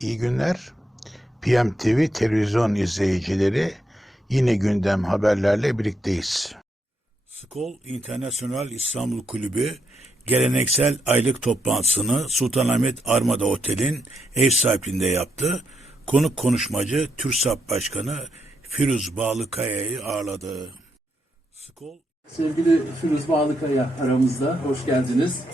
İyi günler. PMTV televizyon izleyicileri yine gündem haberlerle birlikteyiz. Skol International İstanbul Kulübü geleneksel aylık toplantısını Sultanahmet Armada Otel'in ev sahipliğinde yaptı. Konuk konuşmacı TÜRSAP Başkanı Firuz Bağlıkaya'yı ağırladı. Skol Sevgili Firuz Bağlıkaya aramızda, hoş geldiniz.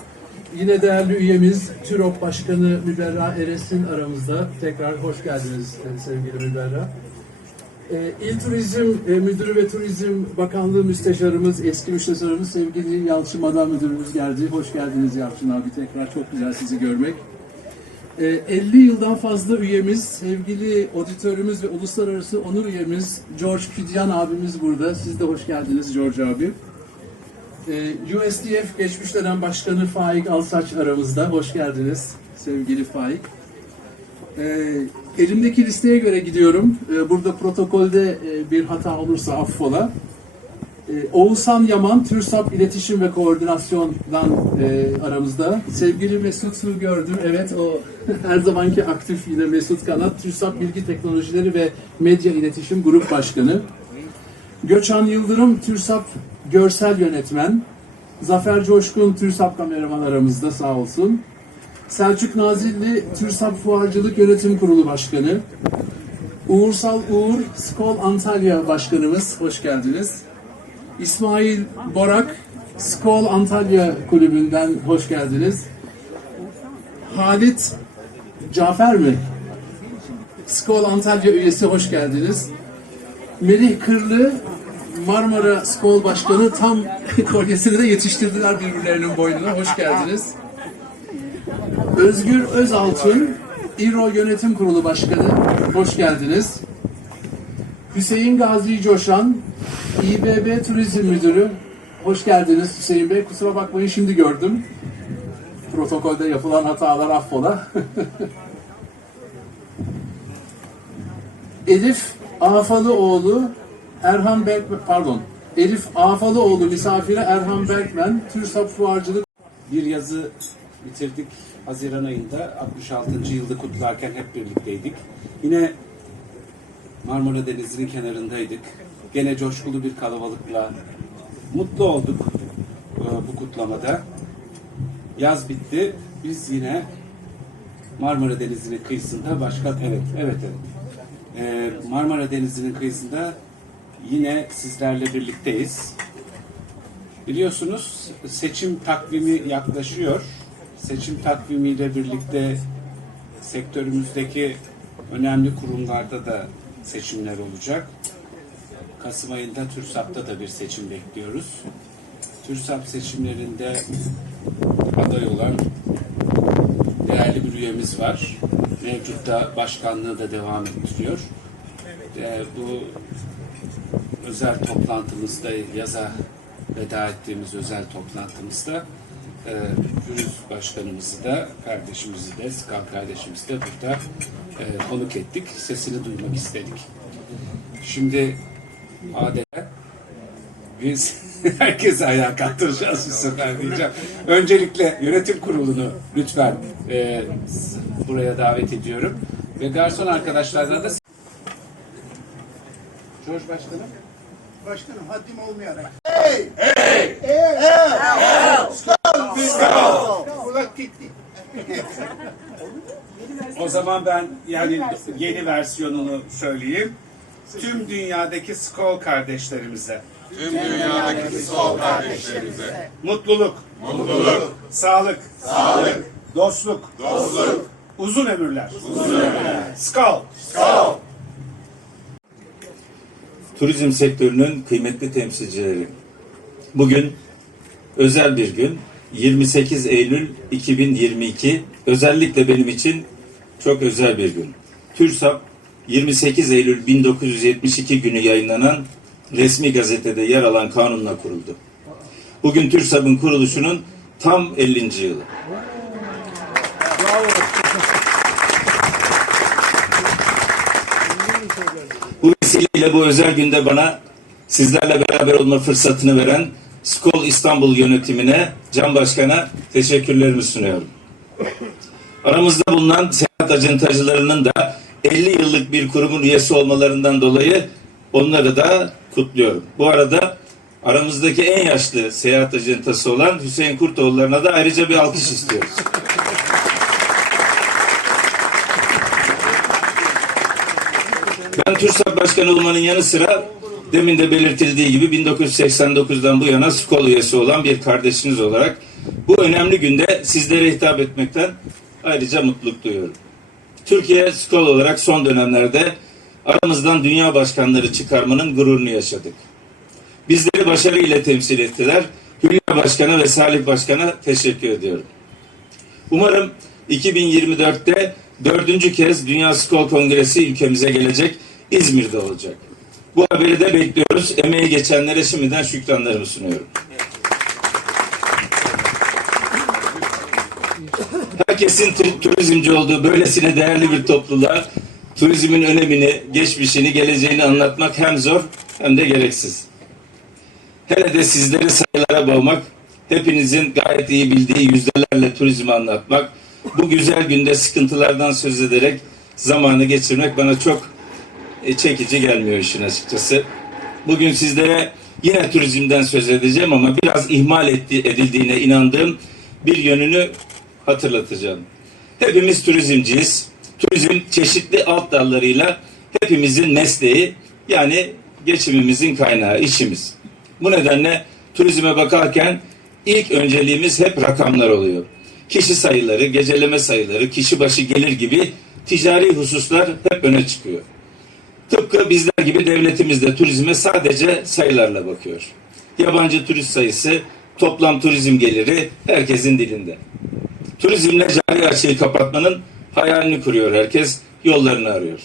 Yine değerli üyemiz TÜROP Başkanı Müberra Eres'in aramızda. Tekrar hoş geldiniz e, sevgili Müberra. E, İl Turizm e, Müdürü ve Turizm Bakanlığı Müsteşarımız, eski müsteşarımız sevgili Yalçın Madan Müdürümüz geldi. Hoş geldiniz Yalçın abi tekrar. Çok güzel sizi görmek. E, 50 yıldan fazla üyemiz, sevgili auditörümüz ve uluslararası onur üyemiz George Fidyan abimiz burada. Siz de hoş geldiniz George abi. Ee, USDF geçmiş dönem başkanı Faik Alsaç aramızda. Hoş geldiniz sevgili Faik. Ee, elimdeki listeye göre gidiyorum. Ee, burada protokolde e, bir hata olursa affola. Ee, Oğuzhan Yaman, TÜRSAP İletişim ve Koordinasyon'dan e, aramızda. Sevgili Mesut'u gördüm. Evet o her zamanki aktif yine Mesut Kanat. TÜRSAP Bilgi Teknolojileri ve Medya İletişim Grup Başkanı. Göçhan Yıldırım, TÜRSAP Görsel Yönetmen. Zafer Coşkun, TÜRSAP Kameraman aramızda sağ olsun. Selçuk Nazilli, TÜRSAP Fuarcılık Yönetim Kurulu Başkanı. Uğursal Uğur, Skol Antalya Başkanımız, hoş geldiniz. İsmail Borak, Skol Antalya Kulübü'nden hoş geldiniz. Halit Cafer mi? Skol Antalya üyesi hoş geldiniz. Melih Kırlı, Marmara Skol Başkanı tam kolyesini de yetiştirdiler birbirlerinin boynuna. Hoş geldiniz. Özgür Özaltın, İRO Yönetim Kurulu Başkanı. Hoş geldiniz. Hüseyin Gazi Coşan, İBB Turizm Müdürü. Hoş geldiniz Hüseyin Bey. Kusura bakmayın şimdi gördüm. Protokolde yapılan hatalar affola. Elif Afalıoğlu, Erhan Berk pardon. Elif Afalıoğlu misafire Erhan Berkmen, TÜRSAP Fuarcılık Bir yazı bitirdik Haziran ayında 66. yılda kutlarken hep birlikteydik. Yine Marmara Denizi'nin kenarındaydık. Gene coşkulu bir kalabalıkla mutlu olduk e, bu kutlamada. Yaz bitti. Biz yine Marmara Denizi'nin kıyısında başka evet evet evet. E, Marmara Denizi'nin kıyısında yine sizlerle birlikteyiz. Biliyorsunuz seçim takvimi yaklaşıyor. Seçim takvimiyle birlikte sektörümüzdeki önemli kurumlarda da seçimler olacak. Kasım ayında TÜRSAP'ta da bir seçim bekliyoruz. TÜRSAP seçimlerinde aday olan değerli bir üyemiz var. Mevcutta başkanlığı da devam ettiriyor. Ee, bu özel toplantımızda yaza veda ettiğimiz özel toplantımızda e, Firuz Başkanımızı da kardeşimizi de Skal kardeşimizi de burada e, konuk ettik. Sesini duymak istedik. Şimdi adeta biz herkese ayağa kalktıracağız bu sefer diyeceğim. Öncelikle yönetim kurulunu lütfen e, buraya davet ediyorum. Ve garson arkadaşlardan da George Başkanım. Başkanım haddim olmayarak. Hey! Hey! Hey! Kulak gitti. O zaman ben yani yeni versiyonunu söyleyeyim. Tüm dünyadaki Skol kardeşlerimize Tüm dünyadaki sol kardeşlerimize mutluluk, mutluluk, sağlık, sağlık, dostluk, dostluk, uzun ömürler. Uzun ömürler. Skol. skol. Turizm sektörünün kıymetli temsilcileri. Bugün özel bir gün. 28 Eylül 2022 özellikle benim için çok özel bir gün. TÜRSAP 28 Eylül 1972 günü yayınlanan resmi gazetede yer alan kanunla kuruldu. Bugün TÜRSAP'ın kuruluşunun tam 50. yılı. Bu vesileyle bu özel günde bana sizlerle beraber olma fırsatını veren Skol İstanbul yönetimine, Can Başkan'a teşekkürlerimi sunuyorum. Aramızda bulunan seyahat acentacılarının da 50 yıllık bir kurumun üyesi olmalarından dolayı onları da kutluyorum. Bu arada aramızdaki en yaşlı seyahat acentası olan Hüseyin Kurtoğulları'na da ayrıca bir alkış istiyoruz. Ben TÜRSAP Başkanı olmanın yanı sıra demin de belirtildiği gibi 1989'dan bu yana SKOL üyesi olan bir kardeşiniz olarak bu önemli günde sizlere hitap etmekten ayrıca mutluluk duyuyorum. Türkiye SKOL olarak son dönemlerde aramızdan dünya başkanları çıkarmanın gururunu yaşadık. Bizleri başarıyla temsil ettiler. Hülya Başkan'a ve Salih Başkan'a teşekkür ediyorum. Umarım 2024'te dördüncü kez Dünya Skol Kongresi ülkemize gelecek İzmir'de olacak. Bu haberi de bekliyoruz. Emeği geçenlere şimdiden şükranlarımı sunuyorum. Herkesin tu- turizmci olduğu böylesine değerli bir topluluğa turizmin önemini, geçmişini, geleceğini anlatmak hem zor hem de gereksiz. Hele de sizleri sayılara boğmak, hepinizin gayet iyi bildiği yüzdelerle turizmi anlatmak, bu güzel günde sıkıntılardan söz ederek zamanı geçirmek bana çok çekici gelmiyor işin açıkçası. Bugün sizlere yine turizmden söz edeceğim ama biraz ihmal etti, edildiğine inandığım bir yönünü hatırlatacağım. Hepimiz turizmciyiz. Turizm çeşitli alt dallarıyla hepimizin mesleği yani geçimimizin kaynağı, işimiz. Bu nedenle turizme bakarken ilk önceliğimiz hep rakamlar oluyor. Kişi sayıları, geceleme sayıları, kişi başı gelir gibi ticari hususlar hep öne çıkıyor. Tıpkı bizler gibi devletimiz de turizme sadece sayılarla bakıyor. Yabancı turist sayısı, toplam turizm geliri herkesin dilinde. Turizmle cari açığı kapatmanın hayalini kuruyor herkes, yollarını arıyor.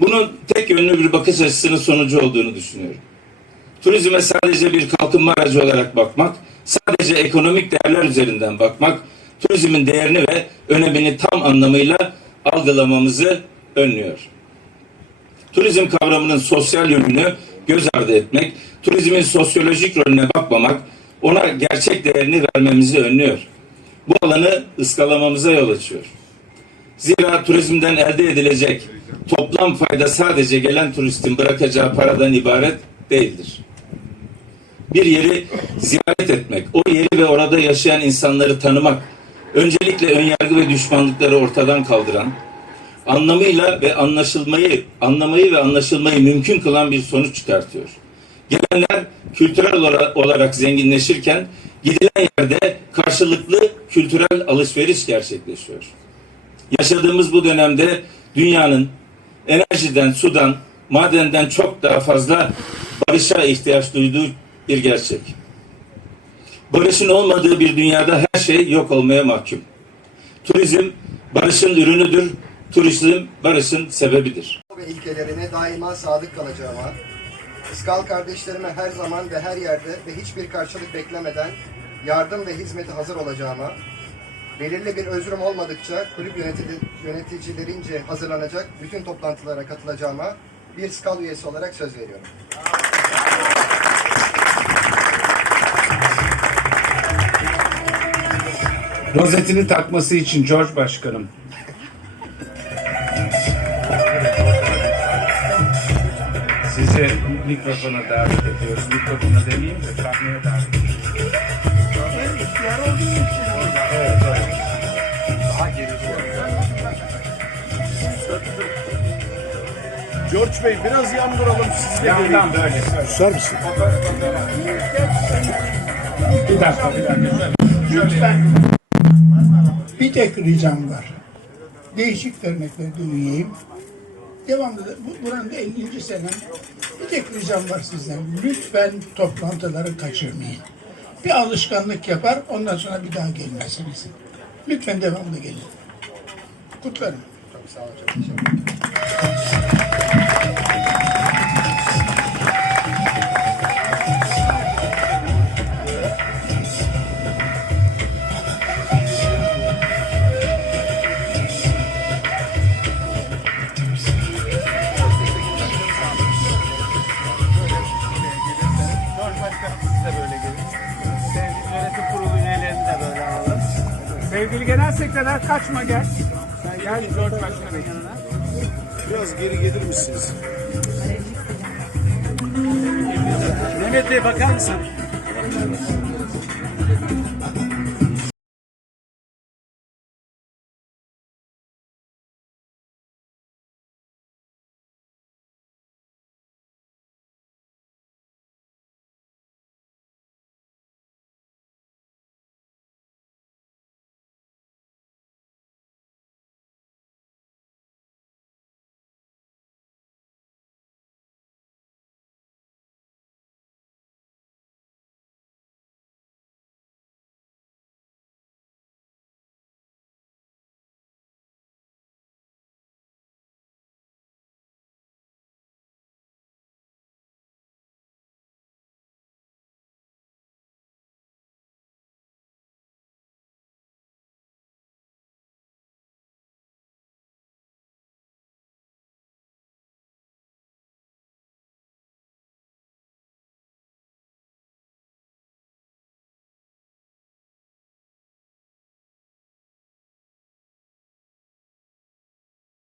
Bunun tek yönlü bir bakış açısının sonucu olduğunu düşünüyorum. Turizme sadece bir kalkınma aracı olarak bakmak, sadece ekonomik değerler üzerinden bakmak, turizmin değerini ve önemini tam anlamıyla algılamamızı önlüyor. Turizm kavramının sosyal yönünü göz ardı etmek, turizmin sosyolojik rolüne bakmamak, ona gerçek değerini vermemizi önlüyor. Bu alanı ıskalamamıza yol açıyor. Zira turizmden elde edilecek toplam fayda sadece gelen turistin bırakacağı paradan ibaret değildir. Bir yeri ziyaret etmek, o yeri ve orada yaşayan insanları tanımak, öncelikle önyargı ve düşmanlıkları ortadan kaldıran, anlamıyla ve anlaşılmayı, anlamayı ve anlaşılmayı mümkün kılan bir sonuç çıkartıyor. Gelenler kültürel ola- olarak zenginleşirken gidilen yerde karşılıklı kültürel alışveriş gerçekleşiyor. Yaşadığımız bu dönemde dünyanın enerjiden, sudan, madenden çok daha fazla barışa ihtiyaç duyduğu bir gerçek. Barışın olmadığı bir dünyada her şey yok olmaya mahkum. Turizm barışın ürünüdür, turizm barışın sebebidir. ve ilkelerine daima sadık kalacağıma, Iskal kardeşlerime her zaman ve her yerde ve hiçbir karşılık beklemeden yardım ve hizmete hazır olacağıma, belirli bir özrüm olmadıkça kulüp yönetici- yöneticilerince hazırlanacak bütün toplantılara katılacağıma bir Skal üyesi olarak söz veriyorum. Rozetini takması için George Başkanım. Sizi mikrofona davet ediyoruz. Mikrofona demeyeyim de sahneye davet ediyoruz. Evet, evet. George Bey biraz yan duralım siz de göreyim. Yandan böyle. Susar mısın? Bir dakika, bir dakika. Lütfen. Bir tek ricam var. Değişik derneklerde üyeyim. Devamlı da, bu, buranın da 50. senem. Bir tek ricam var sizden. Lütfen toplantıları kaçırmayın. Bir alışkanlık yapar, ondan sonra bir daha gelmezsiniz. Lütfen devamlı gelin. Kutlarım. Çok sağ olun, çok teşekkür ederim. Sevgili Genel Sekreter kaçma gel. Sen gel George Başkan'ın yanına. Biraz geri gelir misiniz? Mehmet Bey bakar mısın?